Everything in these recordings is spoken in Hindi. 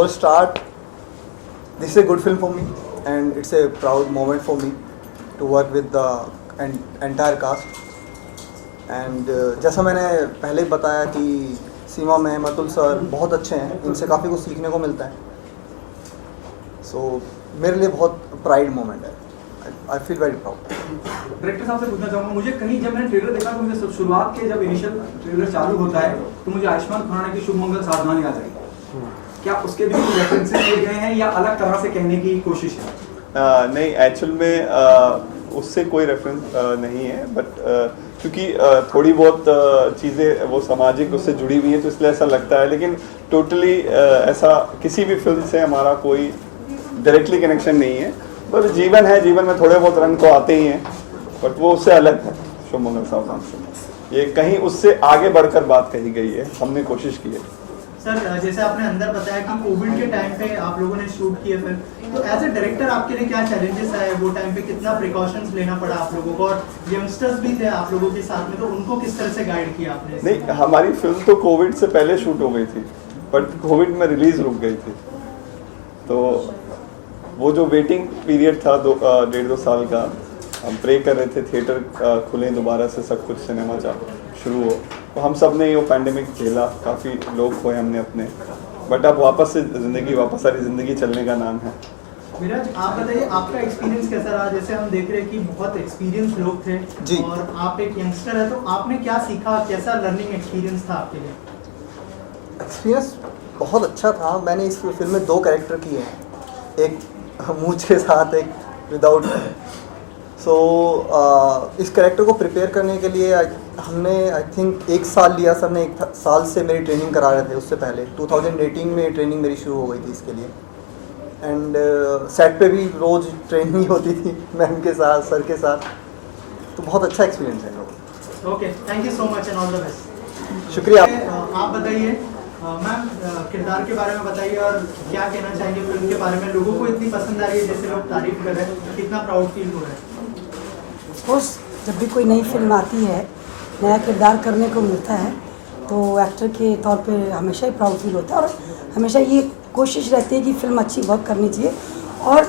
for a start, this is a good film for me, and it's a proud moment for me to work with the entire cast. And जैसा मैंने पहले ही बताया कि सीमा मैम, अतुल सर बहुत अच्छे हैं, इनसे काफ़ी कुछ सीखने को मिलता है. सो मेरे लिए बहुत प्राइड मोमेंट है. I feel very proud. Director साहब से पूछना चाहूँगा, मुझे कहीं जब मैंने ट्रेलर देखा तो मुझे शुरुआत के जब इनिशियल ट्रेलर चालू होता है तो मुझे आयुष्मान खुराना की शुभ मंगल सावधानी याद आई. क्या उसके भी रेफरेंसेस लिए गए हैं या अलग तरह से कहने की कोशिश है? नहीं, एक्चुअल में उससे कोई रेफरेंस नहीं है, बट क्योंकि थोड़ी बहुत चीज़ें वो सामाजिक उससे जुड़ी हुई हैं तो इसलिए ऐसा लगता है, लेकिन टोटली ऐसा किसी भी फिल्म से हमारा कोई डायरेक्टली कनेक्शन नहीं है. बस जीवन है, जीवन में थोड़े बहुत रंग तो आते ही हैं, बट वो उससे अलग है. शुभ मंगल सावधान से ये कहीं उससे आगे बढ़कर बात कही गई है, हमने कोशिश की है. सर, जैसे आपने अंदर बताया कि कोविड के टाइम पे आप लोगों ने शूट किए फिल्म, तो एज ए डायरेक्टर आपके लिए क्या चैलेंजेस आए वो टाइम पे? कितना प्रिकॉशंस लेना पड़ा आप लोगों को? और यंगस्टर्स भी थे आप लोगों के साथ में, तो उनको किस तरह से गाइड किया आपने? नहीं, हमारी फिल्म तो कोविड से पहले शूट हो गई थी, बट कोविड में रिलीज रुक गई थी. तो वो जो वेटिंग पीरियड था 1.5-2 साल का, हम प्रे कर रहे थे थिएटर खुलें दोबारा से, सब कुछ सिनेमा शुरू हो. तो हम सब ने ये पैंडेमिक झेला, काफ़ी लोग खोए हमने अपने, बट अब वापस से ज़िंदगी, वापस सारी ज़िंदगी चलने का नाम है. विराज, आप बताइए आपका एक्सपीरियंस कैसा रहा? जैसे हम देख रहे हैं कि बहुत एक्सपीरियंस लोग थे जी. और आप एक यंगस्टर है, तो आपने क्या सीखा? कैसा लर्निंग एक्सपीरियंस था आपके लिए? एक्सपीरियंस बहुत अच्छा था. मैंने इस फिल्म में 2 कैरेक्टर किए हैं, एक मूंछ के साथ, एक विदाउट. सो इस कैरेक्टर को प्रिपेयर करने के लिए हमने आई थिंक 1 साल लिया. सर ने 1 साल से मेरी ट्रेनिंग करा रहे थे. उससे पहले 2018 में ट्रेनिंग मेरी शुरू हो गई थी इसके लिए. एंड सेट पे भी रोज़ ट्रेनिंग होती थी मैम के साथ, सर के साथ. तो बहुत अच्छा एक्सपीरियंस है. Okay, thank you so much and all the best. शुक्रिया. आप बताइए मैम, किरदार के बारे में बताइए और क्या कहना चाहेंगे फिल्म के बारे में? लोगों को इतनी पसंद आ रही है, जैसे लोग तारीफ कर रहे हैं, कितना प्राउड फील हो रहा है? ऑफकोर्स जब भी कोई नई फिल्म आती है, नया किरदार करने को मिलता है, तो एक्टर के तौर पे हमेशा ही प्राउड फील होता है और हमेशा ये कोशिश रहती है कि फिल्म अच्छी वर्क करनी चाहिए. और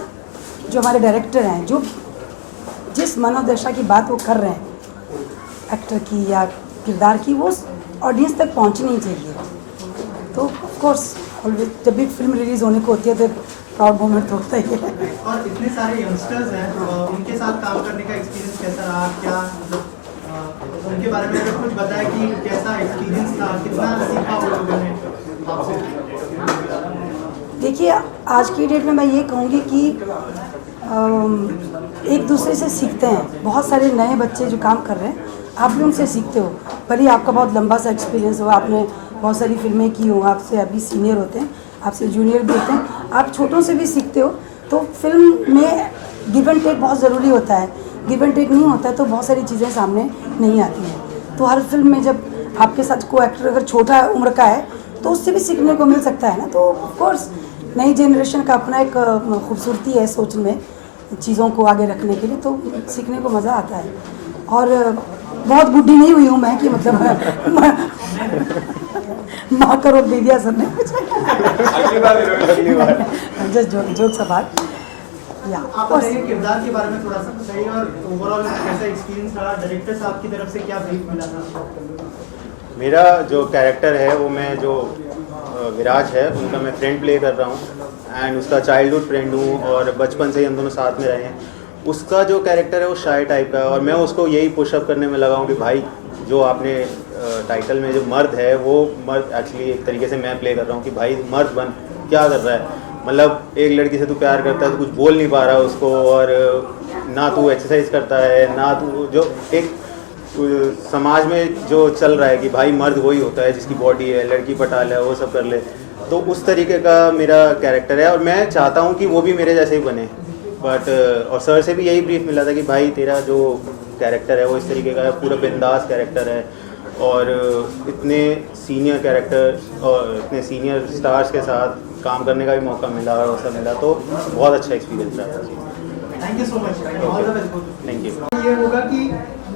जो हमारे डायरेक्टर हैं, जो जिस मनोदशा की बात वो कर रहे हैं एक्टर की या किरदार की, वो ऑडियंस तक पहुंचनी चाहिए. तो ऑफकोर्स ऑलवेज जब भी फिल्म रिलीज़ होने को होती है तो प्राउड मोमेंट तो होता ही है. और इतने सारे यंगस्टर्स हैं, उनके साथ काम करने का एक्सपीरियंस कैसा रहा? क्या मतलब उनके बारे में अगर कुछ बताया कि कैसा एक्सपीरियंस था, कितना सीखा वो लोगों ने आपसे? देखिए, आज की डेट में मैं ये कहूँगी कि एक दूसरे से सीखते हैं. बहुत सारे नए बच्चे जो काम कर रहे हैं, आप भी उनसे सीखते हो. भले आपका बहुत लंबा सा एक्सपीरियंस हो, आपने बहुत सारी फिल्में की हो, आपसे अभी सीनियर होते हैं, आपसे जूनियर भी होते हैं, आप छोटों से भी सीखते हो. तो फिल्म में गिव एंड टेक बहुत ज़रूरी होता है. गिव एंड टेक नहीं होता है तो बहुत सारी चीज़ें सामने नहीं आती हैं. तो हर फिल्म में जब आपके साथ को एक्टर अगर छोटा उम्र का है तो उससे भी सीखने को मिल सकता है ना. तो ऑफकोर्स नई जनरेशन का अपना एक खूबसूरती है सोच में चीज़ों को आगे रखने के लिए, तो सीखने को मज़ा आता है. और बहुत बुढ़ी नहीं हुई हूँ मैं कि मतलब ना करो दे दिया सर ने. जस्ट जोक सवाल. आप बताइए किरदार के बारे में थोड़ा सा बताइए और ओवरऑल कैसा एक्सपीरियंस रहा? डायरेक्टर साहब की तरफ से क्या ब्रीफ मिला था? मेरा जो कैरेक्टर है वो, मैं जो विराज है उनका मैं फ्रेंड प्ले कर रहा हूँ एंड उसका चाइल्डहुड फ्रेंड हूँ और बचपन से ही हम दोनों साथ में रहे हैं. उसका जो कैरेक्टर है वो शाय टाइप का है और मैं उसको यही पुशअप करने में लगा हूँ कि भाई जो आपने टाइटल में जो मर्द है वो मर्द एक्चुअली एक तरीके से मैं प्ले कर रहा हूँ कि भाई मर्द बन, क्या कर रहा है? मतलब एक लड़की से तू प्यार करता है तो कुछ बोल नहीं पा रहा उसको, और ना तू एक्सरसाइज करता है, ना तू जो एक समाज में जो चल रहा है कि भाई मर्द वही होता है जिसकी बॉडी है, लड़की पटाल है, वो सब कर ले. तो उस तरीके का मेरा कैरेक्टर है और मैं चाहता हूँ कि वो भी मेरे जैसे ही बने. बट और सर से भी यही ब्रीफ मिला था कि भाई तेरा जो कैरेक्टर है वो इस तरीके का है, पूरा बिंदास कैरेक्टर है और इतने सीनियर कैरेक्टर और इतने सीनियर स्टार्स के साथ काम करने का भी मौका मिला और सब मिला, तो बहुत अच्छा एक्सपीरियंस रहा. Thank you so much. Thank you. ये होगा कि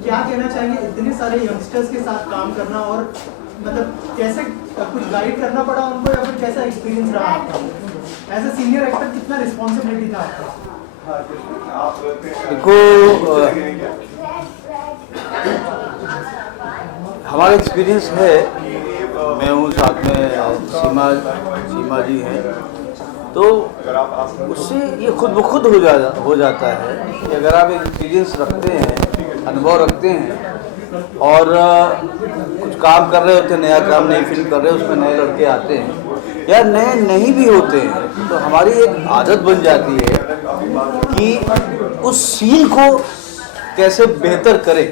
क्या कहना चाहेंगे इतने सारे यंगस्टर्स के साथ काम करना और मतलब कैसे कुछ गाइड करना पड़ा उनको या फिर कैसा एक्सपीरियंस रहा आपका एज ए सीनियर एक्टर, कितना रिस्पॉन्सिबिलिटी था आपका? देखो हमारा एक्सपीरियंस है, मैं हूँ साथ में सीमा जी हैं, तो उससे ये खुद ब खुद हो जाता है कि अगर आप एक्सपीरियंस रखते हैं, अनुभव रखते हैं और कुछ काम कर रहे होते हैं, नया काम, नई फिल्म कर रहे हैं, उसमें नए लड़के आते हैं या नए नहीं भी होते हैं, तो हमारी एक आदत बन जाती है कि उस सीन को कैसे बेहतर करें,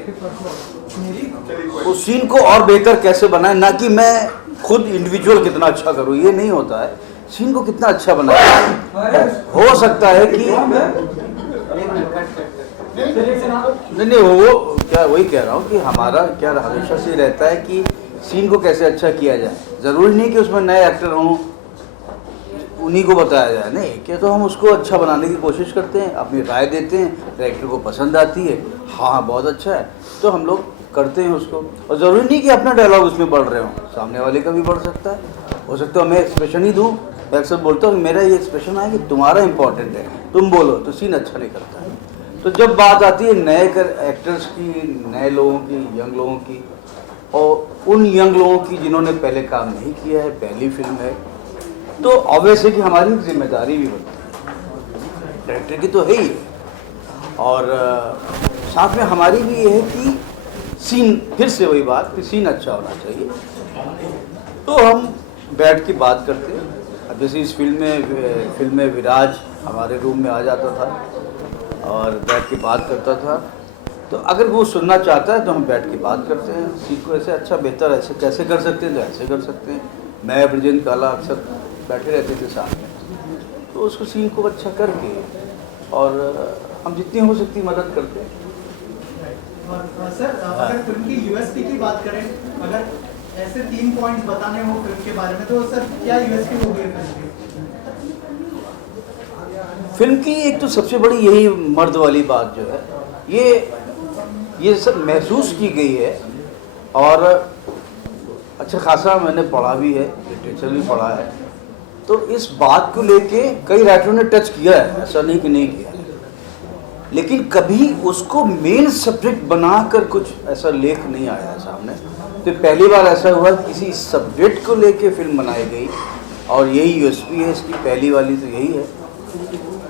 उस सीन को और बेहतर कैसे बनाएं, ना कि मैं खुद इंडिविजुअल कितना अच्छा करूं, ये नहीं होता है। सीन को कितना अच्छा बनाएं, हो सकता है कि नहीं वो क्या, वही कह रहा हूँ कि हमारा क्या हमेशा से रहता है कि सीन को कैसे अच्छा किया जाए। ज़रूरी नहीं कि उसमें नए एक्टर हों, उन्हीं को बताया जाए, नहीं कि तो हम उसको अच्छा बनाने की कोशिश करते हैं, अपनी राय देते हैं, डायरेक्टर को पसंद आती है, हाँ बहुत अच्छा है, तो हम लोग करते हैं उसको। और ज़रूरी नहीं कि अपना डायलॉग उसमें बढ़ रहे हो, सामने वाले का भी बढ़ सकता है, हो सकता है मैं एक्सप्रेशन ही दूँ। मैं अक्सर बोलता हूँ मेरा ये एक्सप्रेशन है कि तुम्हारा इंपॉर्टेंट है, तुम बोलो, तो सीन अच्छा नहीं करता है। तो जब बात आती है नए एक्टर्स की, नए लोगों की, यंग लोगों की, और उन यंग लोगों की जिन्होंने पहले काम नहीं किया है, पहली फिल्म है, तो ऑब्वियस है कि हमारी जिम्मेदारी भी बनती है, डायरेक्टर की तो है ही, और साथ में हमारी भी ये है कि सीन, फिर से वही बात कि सीन अच्छा होना चाहिए। तो हम बैठ के बात करते हैं। अब जैसे इस फिल्म में विराज हमारे रूम में आ जाता था और बैठ के बात करता था, तो अगर वो सुनना चाहता है तो हम बैठ के बात करते हैं, सीन को ऐसे अच्छा बेहतर ऐसे कैसे कर सकते हैं तो ऐसे कर सकते हैं। मैं ब्रजेंद्र काला अक्सर बैठे रहते थे साथ में, तो उसको सीन को अच्छा करके और हम जितनी हो सकती मदद करते हैं। और सर अगर फिल्म की यूएसपी की बात करें, अगर ऐसे 3 पॉइंट्स बताने हो फिल्म के बारे में, तो सर क्या यूएसपी होगी फिल्म की? फिल्म की एक तो सबसे बड़ी यही मर्द वाली बात जो है, ये सब महसूस की गई है, और अच्छा खासा मैंने पढ़ा भी है, लिटरेचर भी पढ़ा है, तो इस बात को लेके कई राइटरों ने टच किया है, ऐसा नहीं कि नहीं किया, लेकिन कभी उसको मेन सब्जेक्ट बनाकर कुछ ऐसा लेख नहीं आया है सामने। तो पहली बार ऐसा हुआ कि किसी सब्जेक्ट को लेके फिल्म बनाई गई, और यही यूएसपी है इसकी, पहली वाली तो यही है,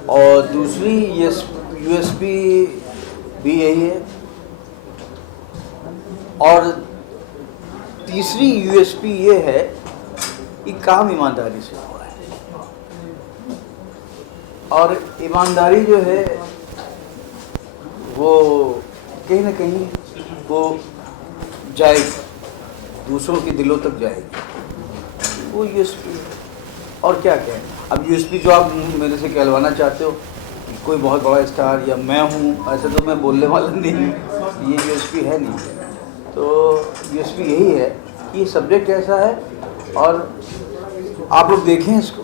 और दूसरी यूएसपी भी यही है, और तीसरी यूएसपी ये है कि काम ईमानदारी से हुआ है, और ईमानदारी जो है वो कहीं ना कहीं वो जाएगी, दूसरों के दिलों तक जाएगी, वो यूएसपी। और क्या कहें, अब यूएसपी जो आप मेरे से कहलवाना चाहते हो कि कोई बहुत बड़ा स्टार या मैं हूँ, ऐसे तो मैं बोलने वाला नहीं हूँ, ये यूएसपी है नहीं। तो यूएसपी यही है कि ये सब्जेक्ट ऐसा है, और आप लोग देखें इसको,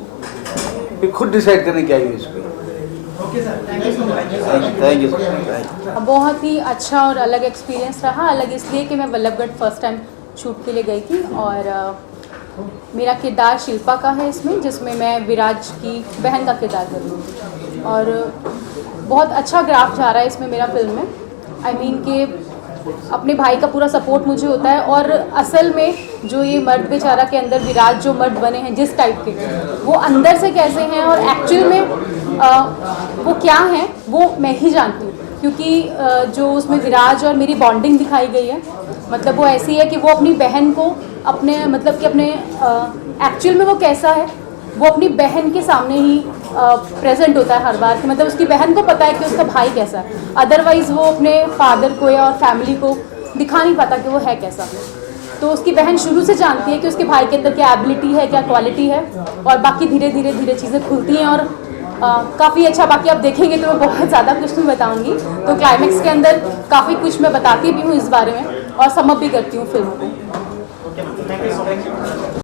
फिर खुद डिसाइड करें क्या यूएसपी है। Okay sir, thank you so much. Thank you sir. बहुत ही अच्छा और अलग एक्सपीरियंस रहा। अलग इसलिए कि मैं वल्लभगढ़ फर्स्ट टाइम शूट के लिए गई थी, और मेरा किरदार शिल्पा का है इसमें, जिसमें मैं विराज की बहन का किरदार कर रही हूँ, और बहुत अच्छा ग्राफ जा रहा है इसमें मेरा फिल्म में। आई मीन कि अपने भाई का पूरा सपोर्ट मुझे होता है, और असल में जो ये मर्द बेचारा के अंदर विराज जो मर्द बने हैं जिस टाइप के, वो अंदर से कैसे हैं और एक्चुअल में वो क्या हैं वो मैं ही जानती हूँ, क्योंकि जो उसमें विराज और मेरी बॉन्डिंग दिखाई गई है, मतलब वो ऐसी है कि वो अपनी बहन को अपने मतलब कि अपने एक्चुअल में वो कैसा है, वो अपनी बहन के सामने ही प्रेजेंट होता है हर बार, कि मतलब उसकी बहन को पता है कि उसका भाई कैसा है, अदरवाइज़ वो अपने फादर को या और फैमिली को दिखा नहीं पाता कि वो है कैसा। तो उसकी बहन शुरू से जानती है कि उसके भाई के अंदर क्या एबिलिटी है, क्या क्वालिटी है, और बाकी धीरे धीरे चीज़ें खुलती हैं, और काफ़ी अच्छा। बाकी आप देखेंगे तो मैं बहुत ज़्यादा कुछ नहीं बताऊँगी, तो क्लाइमैक्स के अंदर काफ़ी कुछ मैं बताती भी हूँ इस बारे में, और समअप भी करती हूँ फिल्म को।